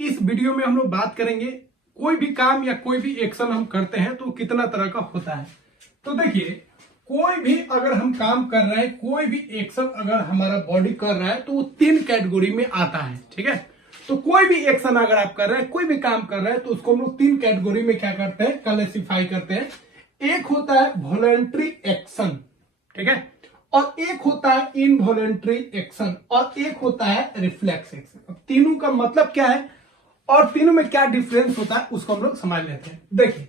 इस वीडियो में हम लोग बात करेंगे कोई भी काम या कोई भी एक्शन हम करते हैं तो कितना तरह का होता है। तो देखिए, कोई भी अगर हम काम कर रहे हैं, कोई भी एक्शन अगर हमारा बॉडी कर रहा है तो वो 3 कैटेगरी में आता है। ठीक है, तो कोई भी एक्शन अगर आप कर रहे हैं, कोई भी काम कर रहे हैं तो उसको हम लोग 3 कैटेगरी में क्या करते हैं, क्लासिफाई करते हैं। एक होता है वॉलंटरी एक्शन, ठीक है, और एक होता है इनवॉलंटरी एक्शन, और एक होता है रिफ्लेक्स एक्शन। अब तीनों का मतलब क्या है और तीनों में क्या डिफरेंस होता है उसको हम लोग समझ लेते हैं। देखिए,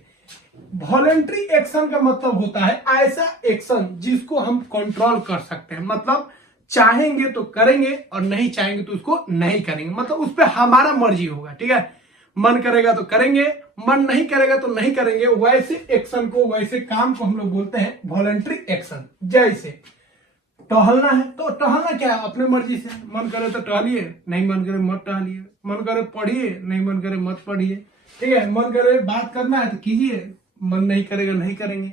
वॉलंटरी एक्शन का मतलब होता है ऐसा एक्शन जिसको हम कंट्रोल कर सकते हैं, मतलब चाहेंगे तो करेंगे और नहीं चाहेंगे तो उसको नहीं करेंगे, मतलब उस पर हमारा मर्जी होगा। ठीक है, मन करेगा तो करेंगे, मन नहीं करेगा तो नहीं करेंगे। वैसे एक्शन को, वैसे काम को हम लोग बोलते हैं वॉलंटरी एक्शन। जैसे टहलना है तो टहलना क्या है, अपने मर्जी से, मन करे तो टहलिए, नहीं मन करे मत टहलिए, मन करे पढ़िए, नहीं मन करे मत पढ़िए। ठीक है, मन करे बात करना है तो कीजिए, मन नहीं करेगा नहीं करेंगे।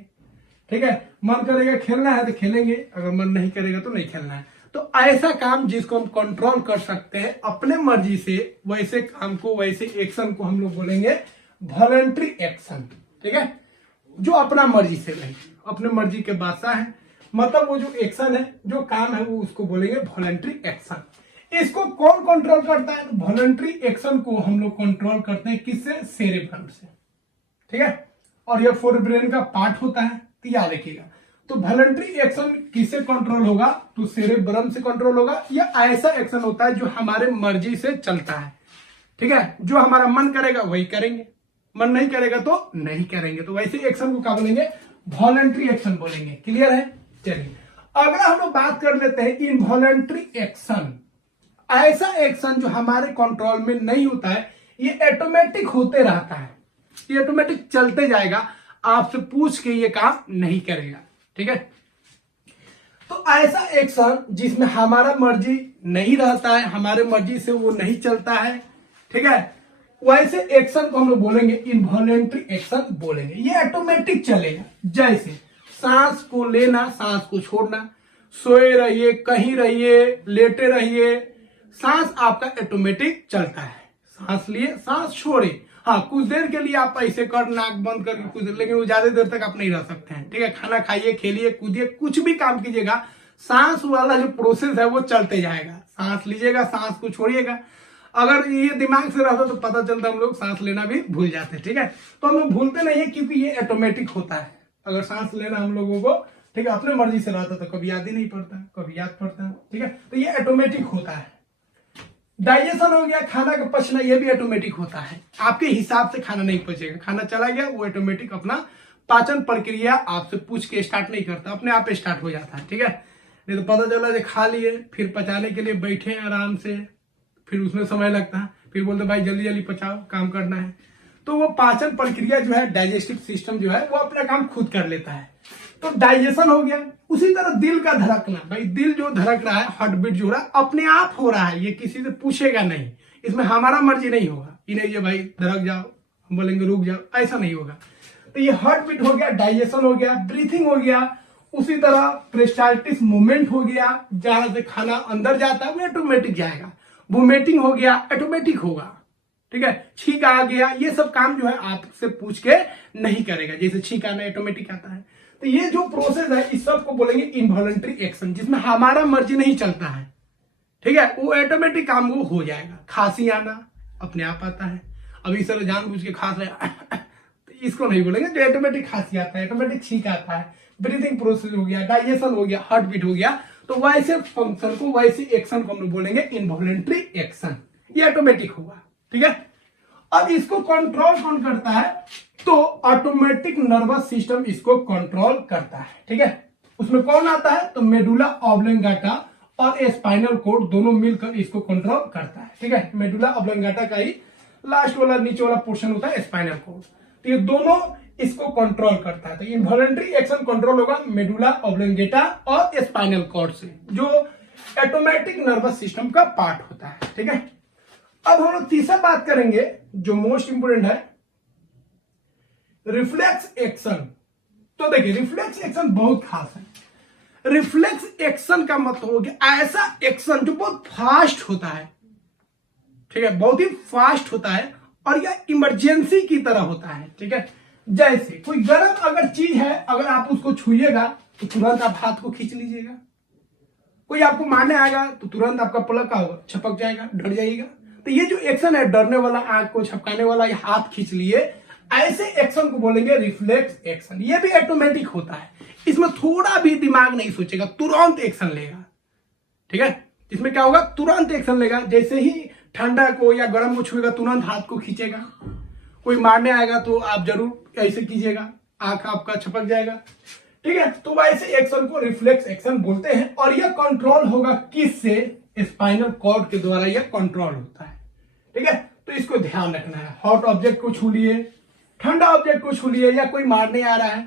ठीक है, मन करेगा खेलना है तो खेलेंगे, अगर मन नहीं करेगा तो नहीं खेलना है। तो ऐसा काम जिसको हम कंट्रोल कर सकते हैं अपने मर्जी से, वैसे काम को, वैसे एक्शन को हम लोग बोलेंगे वॉलंटरी एक्शन। ठीक है, जो अपना मर्जी से नहीं, अपने मर्जी के बादशाह है, मतलब वो जो एक्शन है, जो काम है, वो उसको बोलेंगे वॉलंटरी एक्शन। इसको कौन कंट्रोल करता है? वॉलंटरी एक्शन को हम लोग कंट्रोल करते हैं किससे? सेरेब्रम से। ठीक है, और यह फोरब्रेन का पार्ट होता है, तो याद रखिएगा। तो वॉलंटरी एक्शन किससे कंट्रोल होगा? तो सेरेब्रम से कंट्रोल होगा। यह ऐसा एक्शन होता है जो हमारे मर्जी से चलता है। ठीक है, जो हमारा मन करेगा वही करेंगे, मन नहीं करेगा तो नहीं करेंगे। तो वैसे एक्शन को क्या बोलेंगे? वॉलंटरी एक्शन बोलेंगे। क्लियर है? चलिए, अगला हम लोग बात कर लेते हैं इनवॉलंटरी एक्शन। ऐसा एक्शन जो हमारे कंट्रोल में नहीं होता है, ये ऑटोमेटिक होते रहता है, ये ऑटोमेटिक चलते जाएगा, आपसे पूछ के ये काम नहीं करेगा। ठीक है, तो ऐसा एक्शन जिसमें हमारा मर्जी नहीं रहता है, हमारे मर्जी से वो नहीं चलता है, ठीक है, वैसे एक्शन को हम लोग बोलेंगे इनवॉलंटरी एक्शन बोलेंगे। ये ऑटोमेटिक चलेगा। जैसे सांस को लेना, सांस को छोड़ना, सोए रहिए, कहीं रहिए, लेटे रहिए, सांस आपका ऑटोमेटिक चलता है। सांस लिए, सांस छोड़े। हाँ, कुछ देर के लिए आप ऐसे कर, नाक बंद करके कुछ देर, लेकिन वो ज्यादा देर तक आप नहीं रह सकते हैं। ठीक है, खाना खाइए, खेलिए, कूदिए, कुछ भी काम कीजिएगा, सांस वाला जो प्रोसेस है वो चलते जाएगा। सांस लीजिएगा, सांस को छोड़िएगा। अगर ये दिमाग से रहता तो पता चलता हम लोग सांस लेना भी भूल जाते। ठीक है, तो हम लोग भूलते नहीं है क्योंकि ये ऑटोमेटिक होता है। अगर सांस लेना हम लोगों को, ठीक है, अपने मर्जी से रहता तो कभी याद ही नहीं पड़ता, कभी याद पड़ता है। ठीक है, तो ये ऑटोमेटिक होता है। डाइजेशन हो गया, खाना का पचना, ये भी ऑटोमेटिक होता है। आपके हिसाब से खाना नहीं पचेगा, खाना चला गया, वो ऑटोमेटिक अपना पाचन प्रक्रिया आपसे पूछ के स्टार्ट नहीं करता, अपने आप स्टार्ट हो जाता है। ठीक है, नहीं तो पता चला जो खा लिए, फिर पचाने के लिए बैठे आराम से, फिर उसमें समय लगता है, फिर बोलते भाई जल्दी जल्दी पचाओ, काम करना है। तो वो पाचन प्रक्रिया जो है, डाइजेस्टिव सिस्टम जो है, वो अपना काम खुद कर लेता है। तो डाइजेशन हो गया। उसी तरह दिल का धड़कना, भाई दिल जो धड़क रहा है, हार्ट बीट जो हो रहा है, अपने आप हो रहा है, ये किसी से पूछेगा नहीं, इसमें हमारा मर्जी नहीं होगा। ये नहीं है भाई धड़क जाओ, हम बोलेंगे रुक जाओ, ऐसा नहीं होगा। तो ये हार्ट बीट हो गया, डाइजेशन हो गया, ब्रीथिंग हो गया। उसी तरह पेरिस्टाल्टिस मूवमेंट हो गया, जहां से खाना अंदर जाता है वो ऑटोमेटिक जाएगा। वोमिटिंग हो गया, ऑटोमेटिक होगा। ठीक है, छींक आ गया, ये सब काम जो है आपसे पूछ के नहीं करेगा। जैसे छींक आना ऑटोमेटिक आता है। तो ये जो प्रोसेस है, इस सब को बोलेंगे इनवॉलंटरी एक्शन, जिसमें हमारा मर्जी नहीं चलता है। ठीक है, वो ऑटोमेटिक काम वो हो जाएगा। खांसी आना अपने आप आता है, अभी सर जानबूझ के खांस रहे तो इसको नहीं बोलेंगे। जो ऑटोमेटिक खांसी आता है, ऑटोमेटिक छींक आता है, ब्रीथिंग प्रोसेस हो गया, डाइजेशन हो गया, हार्ट बीट हो गया, तो वैसे फंक्शन को, वैसे एक्शन को हम लोग बोलेंगे इनवॉलंटरी एक्शन। ये ऑटोमेटिक होगा। ठीक है, अब इसको कंट्रोल कौन करता है? तो ऑटोमेटिक नर्वस सिस्टम इसको कंट्रोल करता है। ठीक है, उसमें कौन आता है? तो मेडुला ऑब्लोंगेटा और स्पाइनल कोड दोनों मिलकर इसको कंट्रोल करता है। ठीक है, मेडुला ऑब्लोंगेटा का ही लास्ट वाला, नीचे वाला पोर्शन होता है स्पाइनल कोड। तो ये दोनों इसको कंट्रोल करता है। तो इनवॉलंटरी एक्शन कंट्रोल होगा मेडुला ऑब्लोंगेटा और स्पाइनल कोड से, जो ऑटोमेटिक नर्वस सिस्टम का पार्ट होता है। ठीक है, अब हम लोग तीसरा बात करेंगे जो मोस्ट इंपोर्टेंट है, रिफ्लेक्स एक्शन। तो देखिए, रिफ्लेक्स एक्शन बहुत खास है। रिफ्लेक्स एक्शन का मतलब हो गया ऐसा एक्शन जो बहुत फास्ट होता है। ठीक है, बहुत ही फास्ट होता है और यह इमरजेंसी की तरह होता है। ठीक है, जैसे कोई गर्म अगर चीज है, अगर आप उसको छुइएगा तो तुरंत आप हाथ को खींच लीजिएगा। कोई आपको मारने आएगा तो तुरंत आपका पलक का होगा, छपक जाएगा, डर जाइएगा। तो ये जो एक्शन है, डरने वाला, आंख को छपकाने वाला, ये हाथ खींच लिए, ऐसे एक्शन को बोलेंगे रिफ्लेक्स एक्शन। ये भी ऑटोमेटिक होता है, इसमें थोड़ा भी दिमाग नहीं सोचेगा, तुरंत एक्शन लेगा। ठीक है, इसमें क्या होगा, तुरंत एक्शन लेगा। जैसे ही ठंडा को या गर्म को छुएगा तुरंत हाथ को खींचेगा। कोई मारने आएगा तो आप जरूर ऐसे कीजिएगा, आंख आपका छपक जाएगा। ठीक है, तो वैसे एक्शन को रिफ्लेक्स एक्शन बोलते हैं। और यह कंट्रोल होगा किससे, स्पाइनल कॉर्ड के द्वारा यह कंट्रोल होता है। ठीक है, तो इसको ध्यान रखना है। हॉट ऑब्जेक्ट को छू लिए, ठंडा ऑब्जेक्ट को छू लिए, या कोई मारने आ रहा है,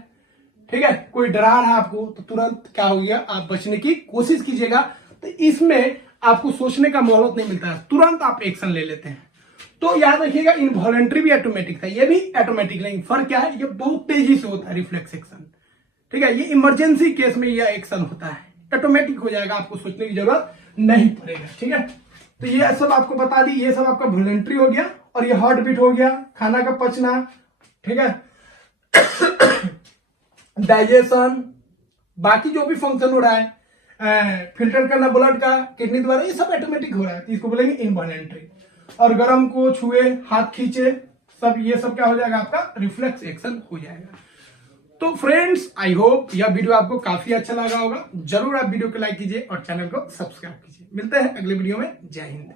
ठीक है, कोई डरा रहा है आपको, तो तुरंत क्या हो गया, आप बचने की कोशिश कीजिएगा। तो इसमें आपको सोचने का मोहलत नहीं मिलता है, तुरंत आप एक्शन ले लेते हैं। तो याद रखिएगा, इनवॉलेंट्री भी ऑटोमेटिक था, ये भी ऑटोमेटिक नहीं। फर्क क्या है, ये बहुत तेजी से होता है रिफ्लेक्स एक्शन। ठीक है, ये इमरजेंसी केस में यह एक्शन होता है, ऑटोमेटिक हो जाएगा, आपको सोचने की जरूरत नहीं पड़ेगा। ठीक है, तो ये सब आपको बता दी, ये सब आपका वॉलेंट्री हो गया। और ये हार्ट बीट हो गया, खाना का पचना, ठीक है, डाइजेशन, बाकी जो भी फंक्शन हो रहा है, फिल्टर करना ब्लड का किडनी द्वारा, ये सब ऑटोमेटिक हो रहा है, तो इसको बोलेंगे इनवॉलेंट्री। और गर्म को छुए, हाथ खींचे, सब ये सब क्या हो जाएगा, आपका रिफ्लेक्स एक्शन हो जाएगा। तो फ्रेंड्स, आई होप यह वीडियो आपको काफी अच्छा लगा होगा। जरूर आप वीडियो को लाइक कीजिए और चैनल को सब्सक्राइब कीजिए। मिलते हैं अगले वीडियो में। जय हिंद।